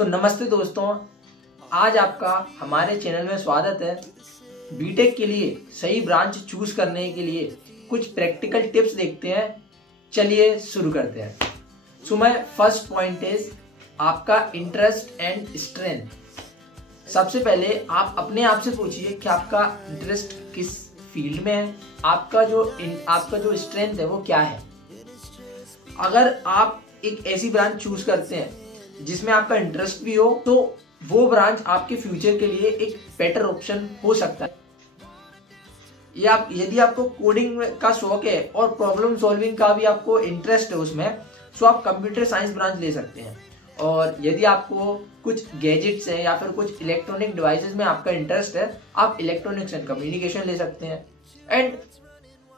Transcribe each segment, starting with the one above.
नमस्ते दोस्तों, आज आपका हमारे चैनल में स्वागत है। बीटेक के लिए सही ब्रांच चूज करने के लिए कुछ प्रैक्टिकल टिप्स देखते हैं। चलिए शुरू करते हैं। माय फर्स्ट पॉइंट इज आपका इंटरेस्ट एंड स्ट्रेंथ। सबसे पहले आप अपने आप से पूछिए कि आपका इंटरेस्ट किस फील्ड में है, आपका जो स्ट्रेंथ है वो क्या है। अगर आप एक ऐसी ब्रांच चूज करते हैं जिसमें आपका इंटरेस्ट भी हो तो वो ब्रांच आपके फ्यूचर के लिए एक बेटर ऑप्शन हो सकता है। या यदि आपको कोडिंग का शौक है और प्रॉब्लम सॉल्विंग का भी आपको इंटरेस्ट है उसमें, तो आप कंप्यूटर साइंस ब्रांच ले सकते हैं। और यदि आपको कुछ गैजेट्स है या फिर कुछ इलेक्ट्रॉनिक डिवाइसेस में आपका इंटरेस्ट है, आप इलेक्ट्रॉनिक्स एंड कम्युनिकेशन ले सकते हैं। एंड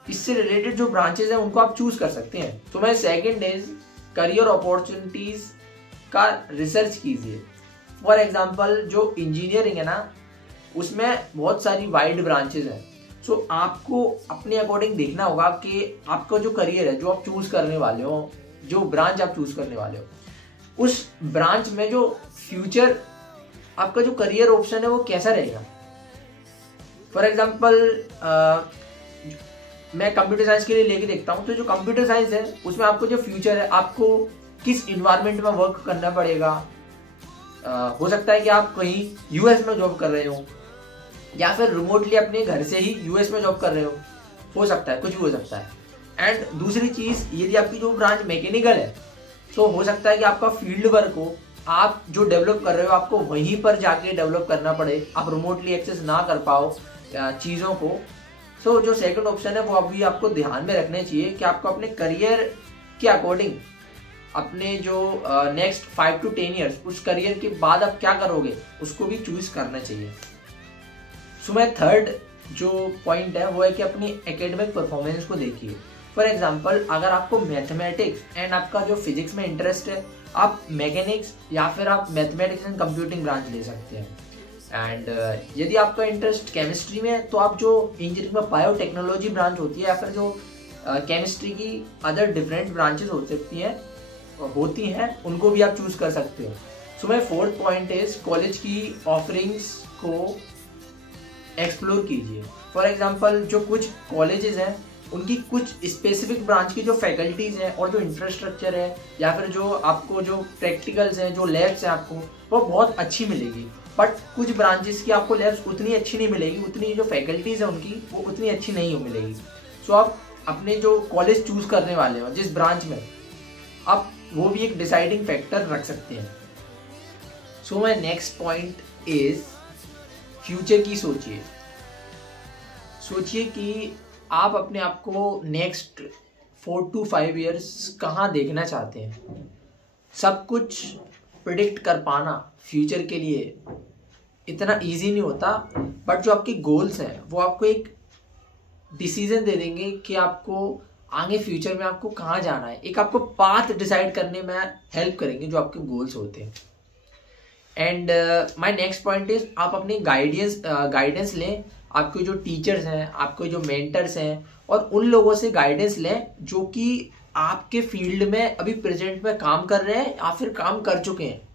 इससे रिलेटेड जो ब्रांचेस हैं उनको आप चूज कर सकते हैं। तो मैं सेकंड इज करियर अपॉर्चुनिटीज का रिसर्च कीजिए। फॉर एग्जाम्पल जो इंजीनियरिंग है ना, उसमें बहुत सारी वाइड ब्रांचेस हैं। सो आपको अपने अकॉर्डिंग देखना होगा कि आपका जो करियर है, जो आप चूज करने वाले हो, जो ब्रांच आप चूज करने वाले हो, उस ब्रांच में जो फ्यूचर आपका जो करियर ऑप्शन है वो कैसा रहेगा। फॉर एग्जाम्पल मैं कंप्यूटर साइंस के लिए लेके देखता हूँ, तो जो कंप्यूटर साइंस है उसमें आपको जो फ्यूचर है, आपको किस इन्वायरमेंट में वर्क करना पड़ेगा। हो सकता है कि आप कहीं यूएस में जॉब कर रहे हो या फिर रिमोटली अपने घर से ही यूएस में जॉब कर रहे हो सकता है, कुछ भी हो सकता है। एंड दूसरी चीज, यदि आपकी जो ब्रांच मैकेनिकल है तो हो सकता है कि आपका फील्ड वर्क हो, आप जो डेवलप कर रहे हो आपको वहीं पर जाके डेवलप करना पड़े, आप रिमोटली एक्सेस ना कर पाओ चीज़ों को। सो जो सेकंड ऑप्शन है वो अभी आपको ध्यान में रखने चाहिए कि आपको अपने करियर के अकॉर्डिंग अपने जो नेक्स्ट 5 to 10 ईयर्स उस करियर के बाद आप क्या करोगे उसको भी चूज करना चाहिए। सो मैं थर्ड जो पॉइंट है वो है कि अपनी एकेडमिक परफॉर्मेंस को देखिए। फॉर एग्जांपल अगर आपको मैथमेटिक्स एंड आपका जो फिजिक्स में इंटरेस्ट है, आप मैकेनिक्स या फिर आप मैथमेटिक्स एंड कंप्यूटिंग ब्रांच ले सकते हैं। एंड यदि आपका इंटरेस्ट केमिस्ट्री में है तो आप जो इंजीनियरिंग में बायोटेक्नोलॉजी ब्रांच होती है या फिर जो केमिस्ट्री की अदर डिफरेंट ब्रांचेस होती हैं उनको भी आप चूज कर सकते हो। So my fourth point is college की ऑफरिंग्स को एक्सप्लोर कीजिए। फॉर एग्जांपल जो कुछ कॉलेजेस हैं उनकी कुछ स्पेसिफिक ब्रांच की जो फैकल्टीज हैं और जो इंफ्रास्ट्रक्चर है या फिर जो आपको जो प्रैक्टिकल्स हैं, जो लैब्स हैं, आपको वो बहुत अच्छी मिलेगी। बट कुछ ब्रांचेस की आपको लैब्स उतनी अच्छी नहीं मिलेगी, उतनी जो फैकल्टीज है उनकी वो उतनी अच्छी नहीं मिलेगी। सो आप अपने जो कॉलेज चूज करने वाले हो जिस ब्रांच में, आप वो भी एक डिसाइडिंग फैक्टर रख सकते हैं। So my next point is future की सोचिए कि आप अपने आप को नेक्स्ट 4 to 5 ईयर्स कहाँ देखना चाहते हैं। सब कुछ प्रिडिक्ट कर पाना फ्यूचर के लिए इतना इजी नहीं होता, बट जो आपके गोल्स हैं वो आपको एक डिसीजन दे देंगे कि आपको आगे फ्यूचर में आपको कहाँ जाना है, एक आपको पाथ डिसाइड करने में हेल्प करेंगे जो आपके गोल्स होते हैं। And my next point is आप अपनी गाइडेंस लें। आपके जो टीचर्स हैं, आपके जो मेंटर्स हैं, और उन लोगों से गाइडेंस लें जो कि आपके फील्ड में अभी प्रेजेंट में काम कर रहे हैं या फिर काम कर चुके हैं।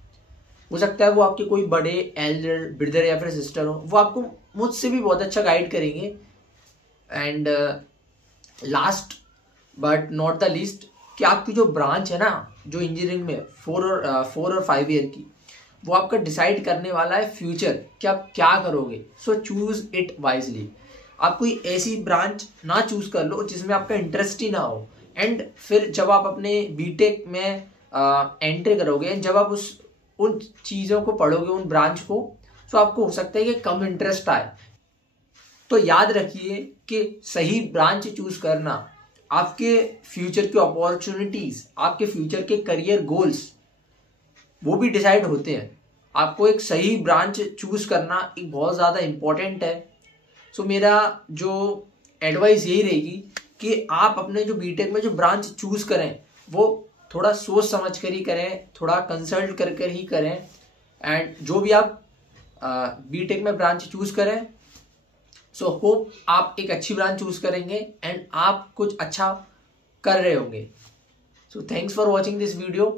हो सकता है वो आपके कोई बड़े एल्डर ब्रदर या फिर सिस्टर हो, वो आपको मुझसे भी बहुत अच्छा गाइड करेंगे। And last but not the least, कि आपकी जो ब्रांच है ना, जो इंजीनियरिंग में 4 और 5 ईयर की, वो आपका डिसाइड करने वाला है फ्यूचर कि आप क्या करोगे। So choose it wisely. आप कोई ऐसी ब्रांच ना चूज कर लो जिसमें आपका इंटरेस्ट ही ना हो। एंड फिर जब आप अपने बीटेक में एंट्री करोगे, जब आप उन चीज़ों को पढ़ोगे, उन ब्रांच को, तो आपको हो सकता है कि कम इंटरेस्ट आए। तो याद रखिए कि सही ब्रांच चूज करना आपके फ्यूचर की अपॉर्चुनिटीज, आपके फ्यूचर के करियर गोल्स वो भी डिसाइड होते हैं। आपको एक सही ब्रांच चूज करना एक बहुत ज़्यादा इम्पोर्टेंट है। सो मेरा जो एडवाइस यही रहेगी कि आप अपने जो बीटेक में जो ब्रांच चूज करें वो थोड़ा सोच समझ कर ही करें, थोड़ा कंसल्ट कर कर ही करें। एंड जो भी आप बीटेक में ब्रांच चूज करें, सो होप आप एक अच्छी ब्रांच चूज करेंगे एंड आप कुछ अच्छा कर रहे होंगे। So thanks for watching this video.